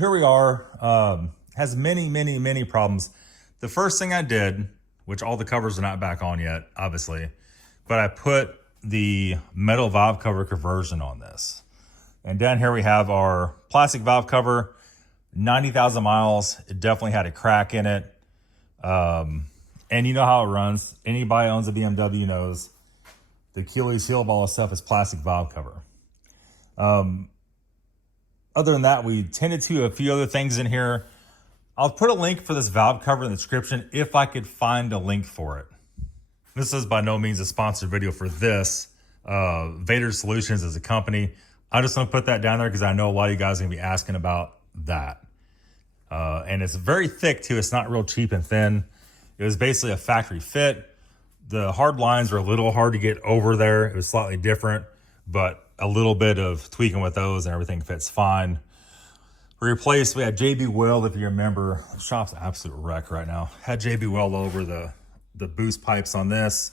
Here we are. Has many problems. The first thing I did, which all the covers are not back on yet, obviously, but I put the metal valve cover conversion on this. And down here we have our plastic valve cover, 90,000 miles. It definitely had a crack in it. And you know how it runs. Anybody who owns a BMW knows the Achilles heel of all this stuff is plastic valve cover. Other than that, we tended to a few other things in here. I'll put a link for this valve cover in the description if I could find a link for it. This is by no means a sponsored video for this. Vader Solutions is a company. I just want to put that down there because I know a lot of you guys are going to be asking about that. And it's very thick too. It's not real cheap and thin. It was basically a factory fit. The hard lines were a little hard to get over there. It was slightly different, but a little bit of tweaking with those and everything fits fine. We had JB Weld, if you remember. The shop's an absolute wreck right now. Had JB Weld over the boost pipes on this.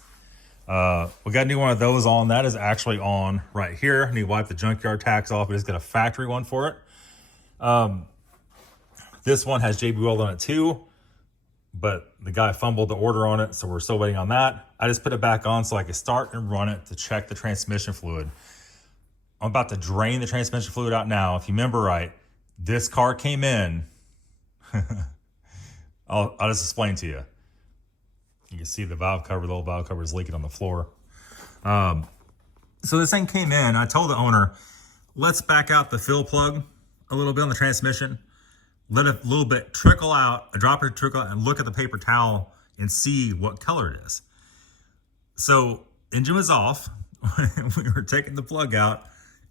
We got a new one of those on. That is actually on right here. I need to wipe the junkyard tax off. We just got a factory one for it. This one has JB Weld on it too, but the guy fumbled the order on it, so we're still waiting on that. I just put it back on so I could start and run it to check the transmission fluid. I'm about to drain the transmission fluid out now. If you remember right, this car came in. I'll just explain to you. You can see the valve cover, the old valve cover is leaking on the floor. So this thing came in. I told the owner, let's back out the fill plug a little bit on the transmission. Let a little bit trickle out, a drop or trickle out, and look at the paper towel and see what color it is. So engine was off. We were taking the plug out,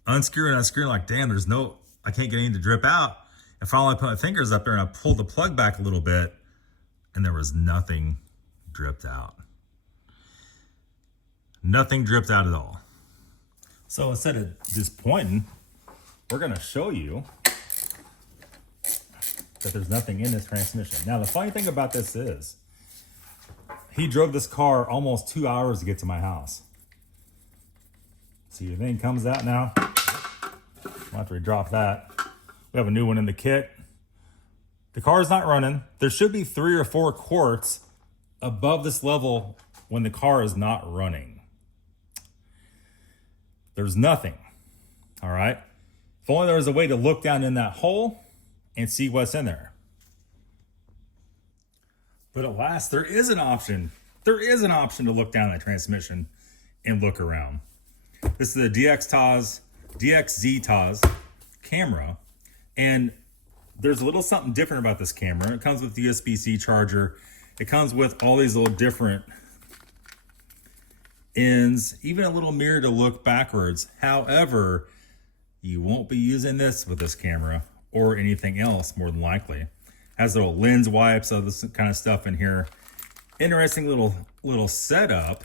unscrewing, like, damn, I can't get anything to drip out. And finally I put my fingers up there and I pulled the plug back a little bit and there was nothing dripped out. Nothing dripped out at all. So instead of disappointing, we're gonna show you that there's nothing in this transmission. Now, the funny thing about this is, he drove this car almost 2 hours to get to my house. See, the thing comes out now. After we drop that, we have a new one in the kit. The car is not running. There should be 3 or 4 quarts above this level when the car is not running. There's nothing. All right. If only there was a way to look down in that hole and see what's in there. But at last, there is an option. There is an option to look down the transmission and look around. This is the DXZtoz camera, and there's a little something different about this camera. It comes with the USB-C charger. It comes with all these little different ends, even a little mirror to look backwards. However, you won't be using this with this camera or anything else, more than likely. Has little lens wipes, all this kind of stuff in here. Interesting little setup,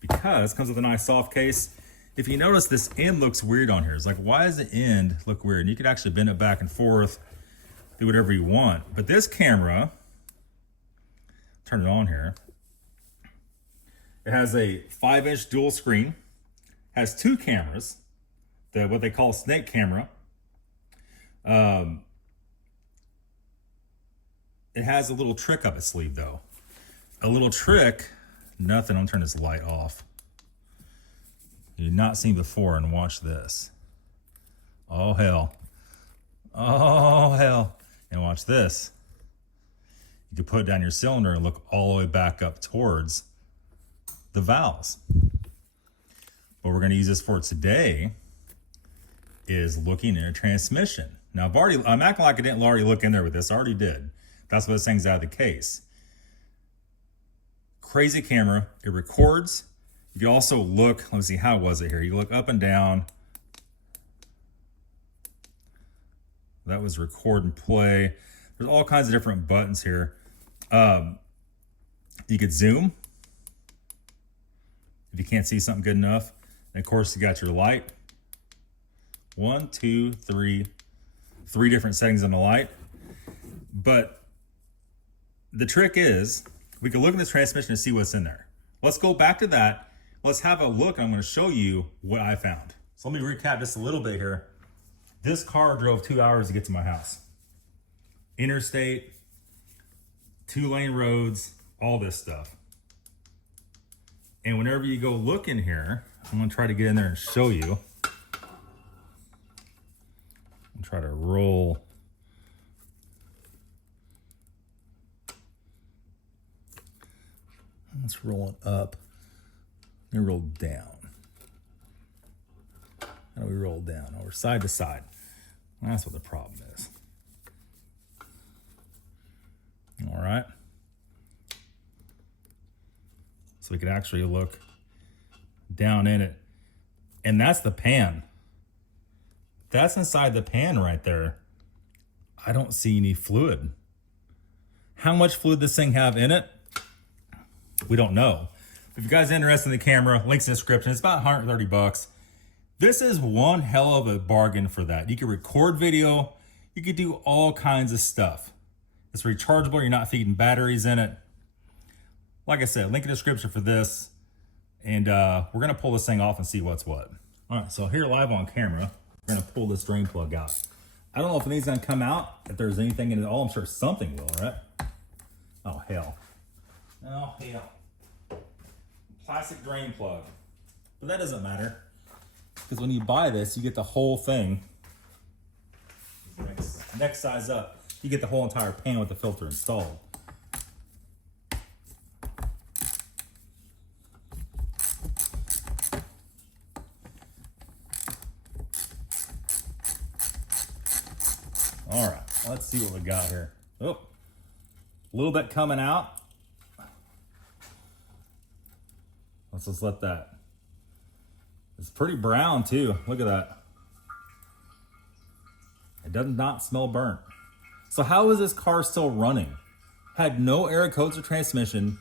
because it comes with a nice soft case. If you notice, this end looks weird on here. It's like, why does the end look weird? And you could actually bend it back and forth, do whatever you want. But this camera, turn it on here. It has a 5-inch dual screen, has 2 cameras, what they call snake camera. It has a little trick up its sleeve though. A little trick, nothing, I'm turning this light off. You've not seen before, and watch this. Oh hell. Oh hell. And watch this. You can put down your cylinder and look all the way back up towards the valves. What we're gonna use this for today is looking in a transmission. Now I'm acting like I didn't already look in there with this. I already did. That's why this thing's out of the case. Crazy camera. It records. You can also look, let me see, how was it here? You look up and down. That was record and play. There's all kinds of different buttons here. You could zoom if you can't see something good enough. And of course, you got your light. 1, 2, 3 different settings on the light. But the trick is, we can look in this transmission and see what's in there. Let's go back to that. Let's have a look. I'm going to show you what I found. So let me recap just a little bit here. This car drove 2 hours to get to my house. Interstate, 2-lane roads, all this stuff. And whenever you go look in here, I'm gonna try to get in there and show you. And try to roll. Let's roll it up. Let me roll down. How do we roll down? Over side to side. That's what the problem is. All right. So we can actually look down in it. And that's the pan. That's inside the pan right there. I don't see any fluid. How much fluid this thing have in it? We don't know. If you guys are interested in the camera, links in the description. It's about 130 bucks. This is one hell of a bargain for that. You can record video. You can do all kinds of stuff. It's rechargeable. You're not feeding batteries in it. Like I said, link in the description for this. And we're going to pull this thing off and see what's what. All right, so here live on camera, we're going to pull this drain plug out. I don't know if anything's going to come out, if there's anything in it at all. I'm sure something will, right? Oh, hell. Oh, hell. Plastic drain plug. But that doesn't matter. Because when you buy this, you get the whole thing. Next size up. You get the whole entire pan with the filter installed. All right, let's see what we got here. Oh, a little bit coming out. Let's just let that. It's pretty brown too. Look at that. It does not smell burnt. So how is this car still running? Had no air coats or transmission,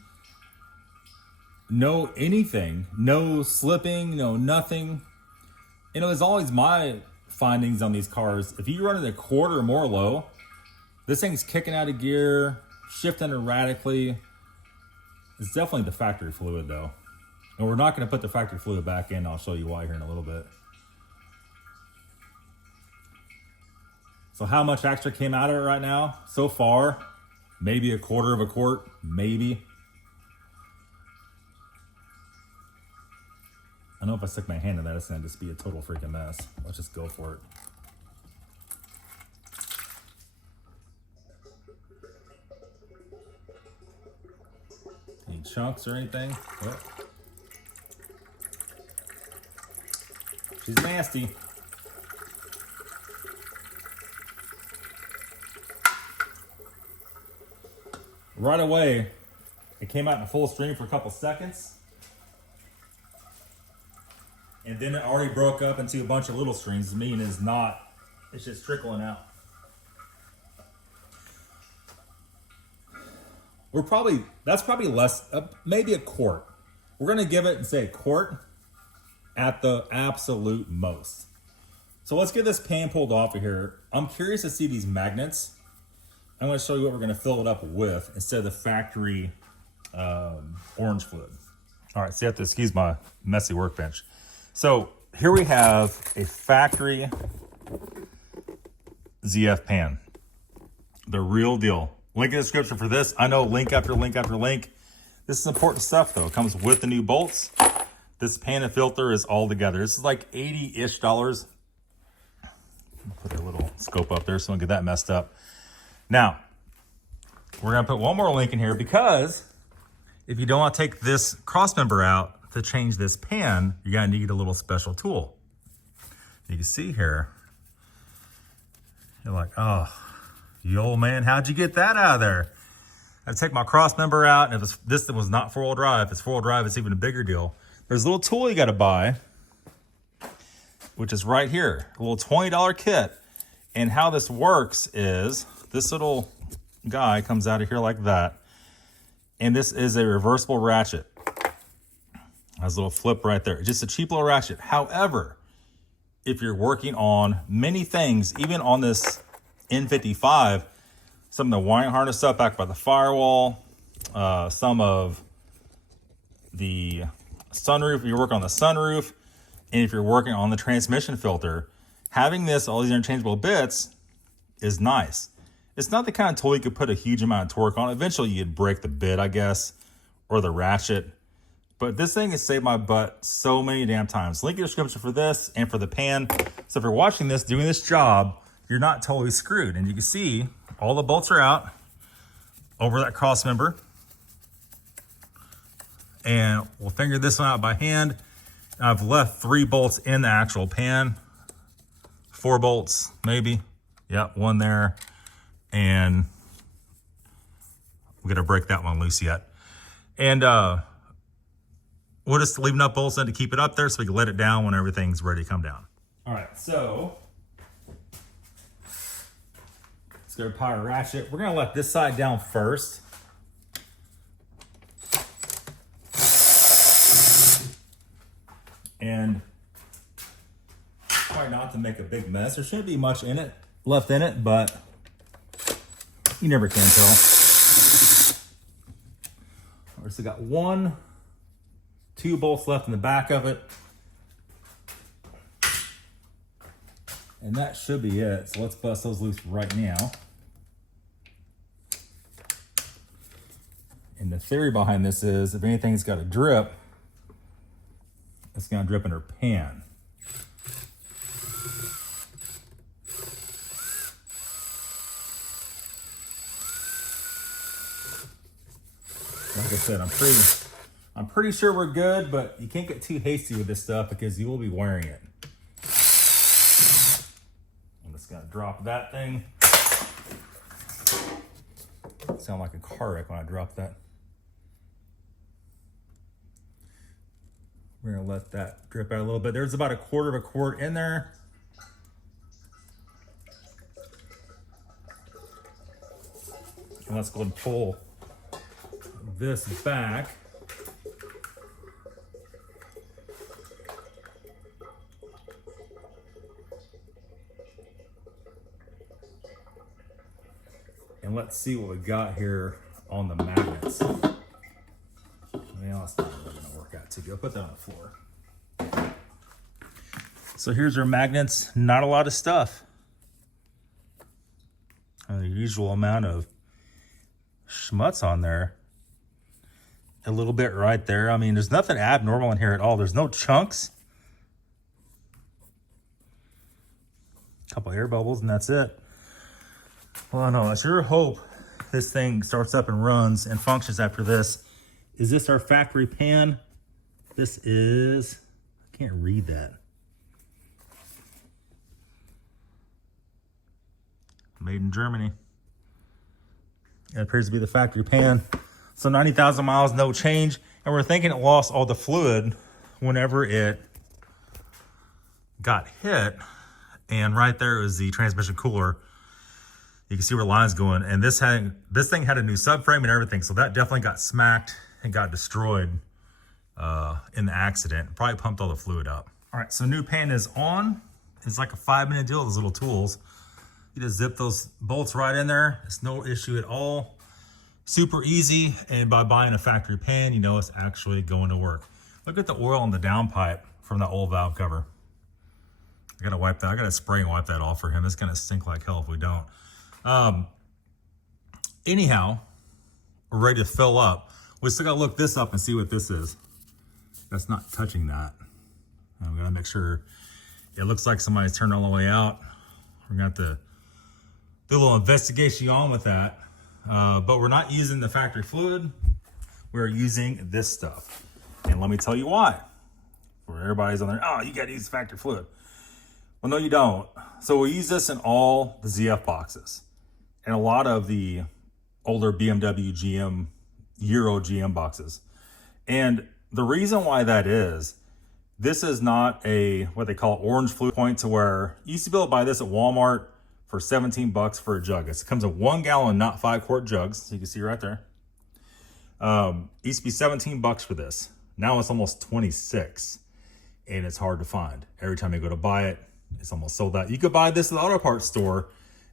no anything, no slipping, no nothing. You know, there's always my findings on these cars. If you run it a quarter or more low, this thing's kicking out of gear, shifting erratically. It's definitely the factory fluid though. And we're not going to put the factory fluid back in. I'll show you why here in a little bit. So how much extra came out of it right now? So far, maybe a quarter of a quart, maybe. I know if I stick my hand in that, it's going to just be a total freaking mess. Let's just go for it. Any chunks or anything? Oh. She's nasty. Right away, it came out in full stream for a couple seconds. And then it already broke up into a bunch of little streams, meaning it's not, it's just trickling out. That's probably less, maybe a quart. We're gonna give it and say a quart at the absolute most. So let's get this pan pulled off of here. I'm curious to see these magnets. I'm gonna show you what we're gonna fill it up with instead of the factory orange fluid. All right, so you have to excuse my messy workbench. So here we have a factory ZF pan. The real deal. Link in the description for this. I know link after link after link. This is important stuff though. It comes with the new bolts. This pan and filter is all together. This is like $80-ish. Put a little scope up there so I don't get that messed up. Now, we're gonna put one more link in here because if you don't want to take this cross member out to change this pan, you're gonna need a little special tool. You can see here, you're like, oh, you old man, how'd you get that out of there? I take my cross member out, and if this was not four-wheel drive, if it's four-wheel drive, it's even a bigger deal. There's a little tool you gotta buy, which is right here, a little $20 kit. And how this works is this little guy comes out of here like that. And this is a reversible ratchet. Has a little flip right there. Just a cheap little ratchet. However, if you're working on many things, even on this N55, some of the wiring harness stuff back by the firewall, some of the sunroof, if you're working on the sunroof, and if you're working on the transmission filter, having all these interchangeable bits is nice. It's not the kind of tool you could put a huge amount of torque on. Eventually you'd break the bit, I guess, or the ratchet. But this thing has saved my butt so many damn times. Link in the description for this and for the pan. So if you're watching this, doing this job, you're not totally screwed. And you can see all the bolts are out over that cross member. And we'll finger this one out by hand. I've left 3 bolts in the actual pan. 4 bolts, maybe. Yep, 1 there. And we're gonna break that one loose yet. And we'll just leave enough bolts in to keep it up there so we can let it down when everything's ready to come down. All right, so let's go to power ratchet. We're gonna let this side down first. And try not to make a big mess. There shouldn't be much left in it, but you never can tell. All right, so got 2 bolts left in the back of it. And that should be it. So let's bust those loose right now. And the theory behind this is if anything's got a drip, it's gonna drip in her pan. Like I said, I'm pretty sure we're good, but you can't get too hasty with this stuff because you will be wearing it. I'm just gonna drop that thing. Sound like a car wreck when I drop that. We're gonna let that drip out a little bit. There's about 1/4 quart in there. And let's go and pull this back. And let's see what we got here on the magnets. Well, that's not really gonna work out too good. Put that on the floor. So here's our magnets. Not a lot of stuff. The usual amount of schmutz on there. A little bit right there. I mean, there's nothing abnormal in here at all. There's no chunks. A couple air bubbles and that's it. Well, no, I sure hope this thing starts up and runs and functions after this. Is this our factory pan? This is, I can't read that. Made in Germany. It appears to be the factory pan. So 90,000 miles, no change. And we're thinking it lost all the fluid whenever it got hit. And right there is the transmission cooler. You can see where the line's going. And this thing had a new subframe and everything. So that definitely got smacked and got destroyed in the accident. Probably pumped all the fluid up. All right, so new pan is on. It's like a 5-minute deal, those little tools. You just zip those bolts right in there. It's no issue at all. Super easy, and by buying a factory pan, you know it's actually going to work. Look at the oil on the downpipe from the old valve cover. I gotta wipe that. I gotta spray and wipe that off for him. It's gonna stink like hell if we don't. Anyhow, we're ready to fill up. We still gotta look this up and see what this is. That's not touching that. I'm gonna make sure. It looks like somebody's turned all the way out. We're gonna have to do a little investigation on with that. But we're not using the factory fluid. We're using this stuff. And let me tell you why. For everybody's on there, oh, you gotta use factory fluid. Well, no, you don't. So we use this in all the ZF boxes. And a lot of the older BMW, GM, Euro GM boxes. And the reason why that is, this is not a, what they call orange fluid point, to where you used to be able to buy this at Walmart for 17 bucks for a jug. It comes in 1 gallon, not 5-quart jugs. So you can see right there. Used to be 17 bucks for this. Now it's almost 26, and it's hard to find. Every time you go to buy it, it's almost sold out. You could buy this at the auto parts store.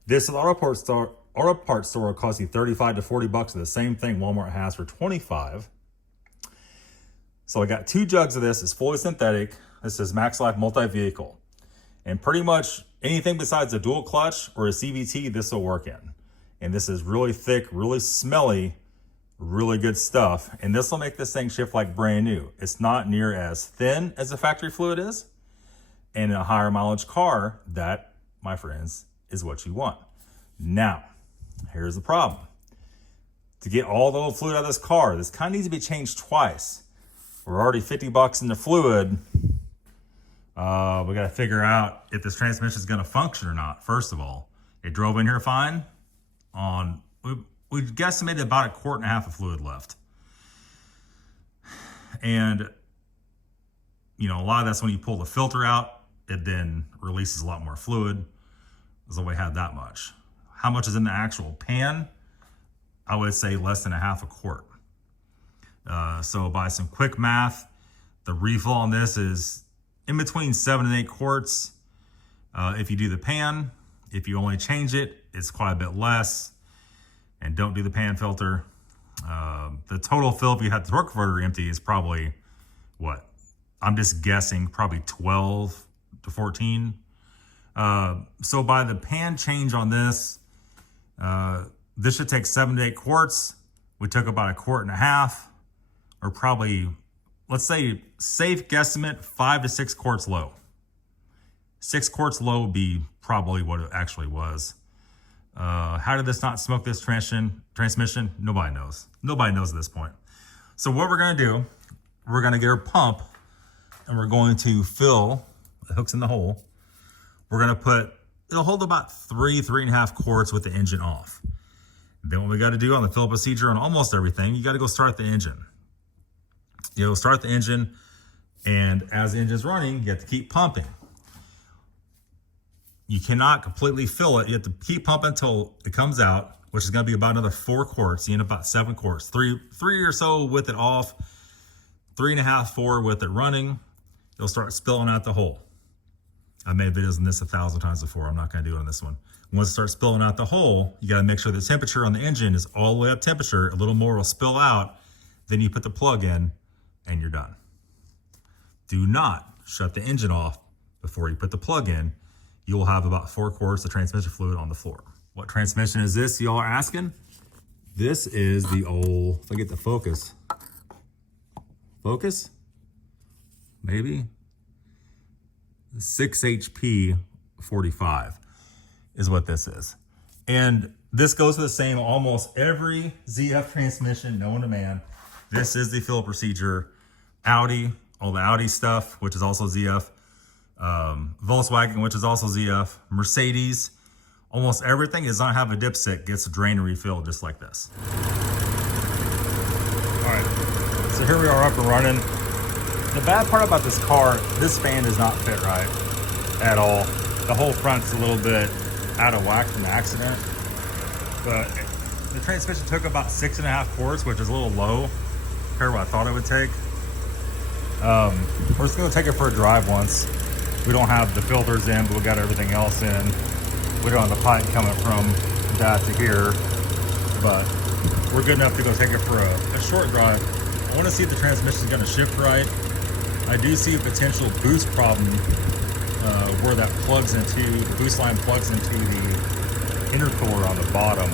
This at the auto parts store will cost you 35 to 40 bucks. The same thing Walmart has for 25. So I got 2 jugs of this. It's fully synthetic. This is Max Life multi-vehicle. And pretty much anything besides a dual clutch or a CVT, this will work in. And this is really thick, really smelly, really good stuff. And this will make this thing shift like brand new. It's not near as thin as the factory fluid is. And in a higher mileage car, that, my friends, is what you want. Now, here's the problem. To get all the old fluid out of this car, this kind of needs to be changed twice. We're already 50 bucks in the fluid. We got to figure out if this transmission is going to function or not. First of all, it drove in here fine. We guesstimated about a quart and a half of fluid left. And, you know, a lot of that's when you pull the filter out, it then releases a lot more fluid. So we had that much. How much is in the actual pan? I would say less than a half a quart. So by some quick math, the refill on this is in between 7 and 8 quarts. If you do the pan, if you only change it, it's quite a bit less. And don't do the pan filter. The total fill, if you had the torque converter empty, is probably what? I'm just guessing, probably 12 to 14. So by the pan change on this, this should take 7 to 8 quarts. We took about a quart and a half, or probably, let's say, safe guesstimate, 5 to 6 quarts low. 6 quarts low would be probably what it actually was. How did this not smoke this transmission? Nobody knows. Nobody knows at this point. So what we're going to do, we're going to get our pump and we're going to fill the hooks in the hole. We're going to put, it'll hold about 3.5 quarts with the engine off. Then what we got to do on the fill procedure on almost everything, you got to go start the engine. You'll start the engine, and as the engine's running, you have to keep pumping. You cannot completely fill it. You have to keep pumping until it comes out, which is going to be about another 4 quarts. You end up about 7 quarts. Three or so with it off, 3.5, 4 with it running. It'll start spilling out the hole. I made videos on this 1,000 times before. I'm not going to do it on this one. Once it starts spilling out the hole, you got to make sure the temperature on the engine is all the way up temperature. A little more will spill out. Then you put the plug in and you're done. Do not shut the engine off before you put the plug in. You will have about 4 quarts of transmission fluid on the floor. What transmission is this, y'all are asking? This is the old, if I get the focus. Focus? Maybe? 6 HP 45 is what this is. And this goes to the same almost every ZF transmission known to man. This is the fill procedure. Audi, all the Audi stuff, which is also ZF. Volkswagen, which is also ZF. Mercedes, almost everything does not have a dipstick, gets a drain and refill just like this. All right, so here we are up and running. The bad part about this car, this fan does not fit right at all. The whole front's a little bit out of whack from the accident. But the transmission took about 6.5 quarts, which is a little low compared to what I thought it would take. We're just gonna take it for a drive once. We don't have the filters in, but we got everything else in. We don't have the pipe coming from that to here, but we're good enough to go take it for a short drive. I wanna see if the transmission is gonna shift right. I do see a potential boost problem where that plugs into, the boost line plugs into the intercooler on the bottom.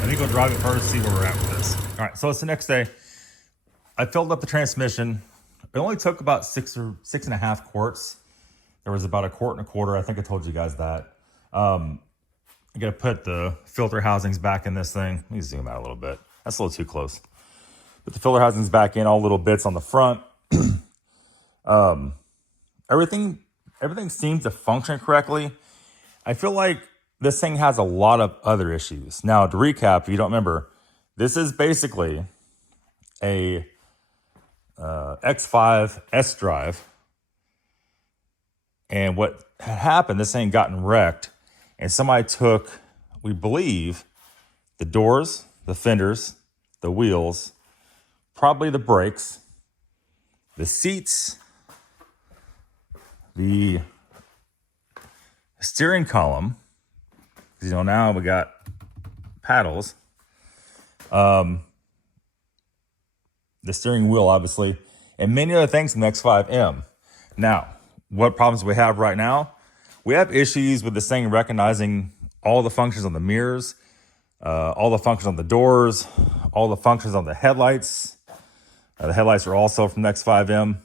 Let me go drive it first, see where we're at with this. All right, so it's the next day. I filled up the transmission. It only took about 6.5 quarts. There was about a quart and a quarter. I think I told you guys that. I gotta put the filter housings back in this thing. Let me zoom out a little bit. That's a little too close. Put the filter housings back in, all little bits on the front. Everything seems to function correctly. I feel like this thing has a lot of other issues. Now, to recap, if you don't remember, this is basically a X5 S drive. And what had happened, this thing gotten wrecked, and somebody took, we believe, the doors, the fenders, the wheels, probably the brakes, the seats, the steering column, because, you know, now we got paddles, the steering wheel, obviously, and many other things in the X5M. Now, what problems we have right now? We have issues with this thing recognizing all the functions on the mirrors, all the functions on the doors, all the functions on the headlights. The headlights are also from the X5M.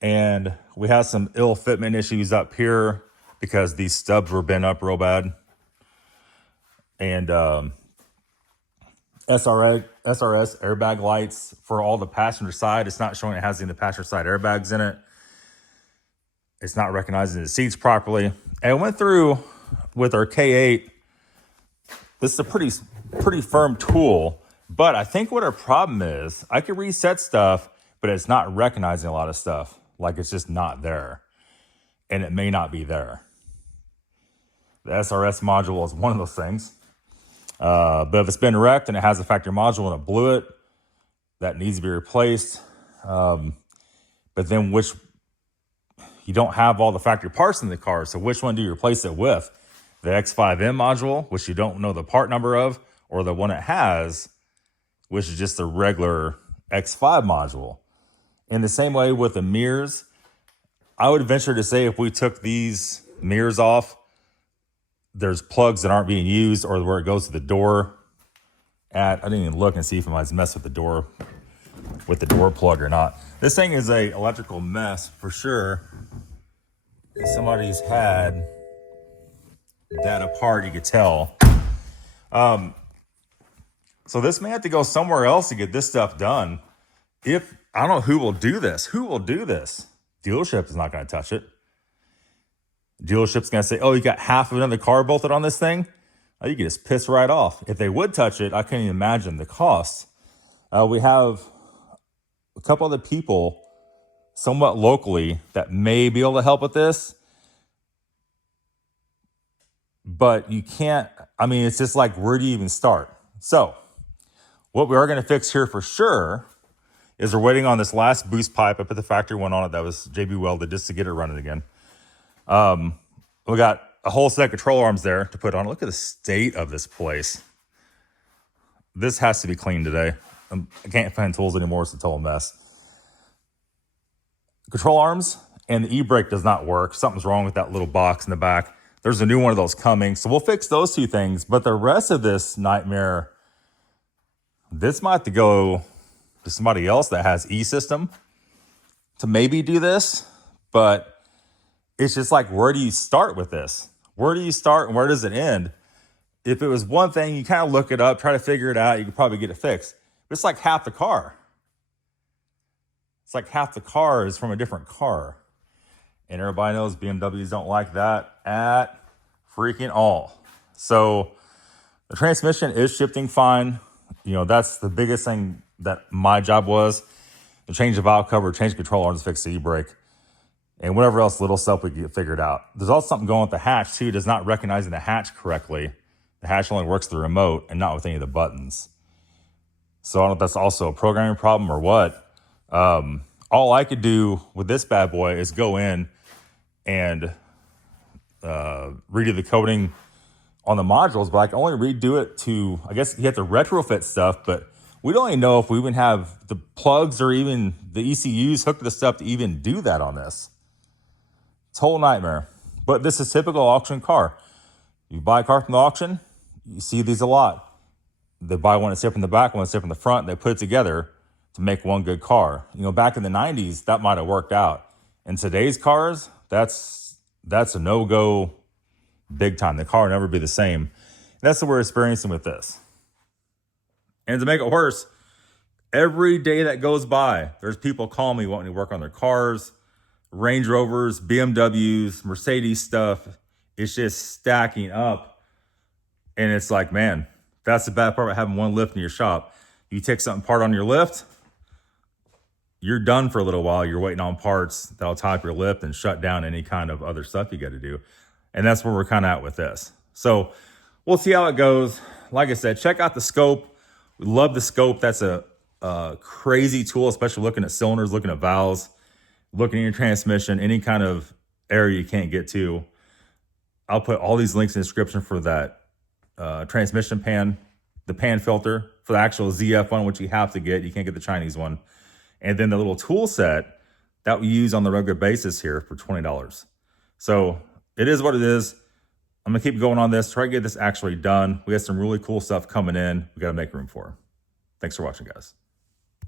And we have some ill fitment issues up here because these stubs were bent up real bad. And SRS airbag lights for all the passenger side. It's not showing it has any of the passenger side airbags in it. It's not recognizing the seats properly. And I went through with our K8. This is a pretty firm tool, but I think what our problem is, I can reset stuff, but it's not recognizing a lot of stuff. Like it's just not there, and it may not be there. The SRS module is one of those things. But if it's been wrecked and it has a factory module and it blew it, that needs to be replaced. But then you don't have all the factory parts in the car. So which one do you replace it with? The X5M module, which you don't know the part number of, or the one it has, which is just the regular X5 module. In the same way with the mirrors, I would venture to say if we took these mirrors off, there's plugs that aren't being used, or where it goes to the door I didn't even look and see if it might mess with the door plug or not. This thing is a electrical mess for sure. If somebody's had that apart, you could tell. So this may have to go somewhere else to get this stuff done. I don't know who will do this. Who will do this? Dealership is not going to touch it. Dealership's going to say, oh, you got half of another car bolted on this thing? Oh, you can just piss right off. If they would touch it, I couldn't even imagine the cost. We have a couple other people somewhat locally that may be able to help with this. But you can't, it's just like, where do you even start? So what we are going to fix here for sure is we're waiting on this last boost pipe. I put the factory one on it that was JB welded just to get it running again. We got a whole set of control arms there to put on. Look at the state of this place. This has to be cleaned today. I can't find tools anymore. It's a total mess. Control arms and the e-brake does not work. Something's wrong with that little box in the back. There's a new one of those coming. So we'll fix those two things. But the rest of this nightmare, this might have to go to somebody else that has e-system to maybe do this. But it's just like, where do you start with this? Where do you start and where does it end? If it was one thing, you kind of look it up, try to figure it out, you could probably get it fixed. But it's like half the car. It's like half the car is from a different car. And everybody knows BMWs don't like that at freaking all. So the transmission is shifting fine. That's the biggest thing that my job was. To change the valve cover, change the control arms, fix the e-brake. And whatever else little stuff we get figured out. There's also something going with the hatch too. It is not recognizing the hatch correctly. The hatch only works the remote and not with any of the buttons. So I don't know if that's also a programming problem or what. All I could do with this bad boy is go in and redo the coding on the modules, but I can only redo it to, I guess you have to retrofit stuff, but we don't even know if we even have the plugs or even the ECUs hooked to the stuff to even do that on this. It's a whole nightmare. But this is a typical auction car. You buy a car from the auction, you see these a lot. They buy one that's different in the back, one that's different in the front, they put it together to make one good car. Back in the 90s, that might have worked out. In today's cars, that's a no-go big time. The car will never be the same. That's what we're experiencing with this. And to make it worse, every day that goes by, there's people calling me wanting to work on their cars, Range Rovers, BMWs, Mercedes stuff. It's just stacking up. And it's like, man, that's the bad part about having one lift in your shop. You take something apart on your lift, you're done for a little while. You're waiting on parts that'll tie up your lift and shut down any kind of other stuff you got to do. And that's where we're kind of at with this. So we'll see how it goes. Like I said, check out the scope. We love the scope. That's a crazy tool, especially looking at cylinders, looking at valves, looking at your transmission, any kind of area you can't get to. I'll put all these links in the description for that transmission pan, the pan filter for the actual ZF one, which you have to get. You can't get the Chinese one. And then the little tool set that we use on the regular basis here for $20. So it is what it is. I'm going to keep going on this, try to get this actually done. We got some really cool stuff coming in. We got to make room for. Thanks for watching, guys.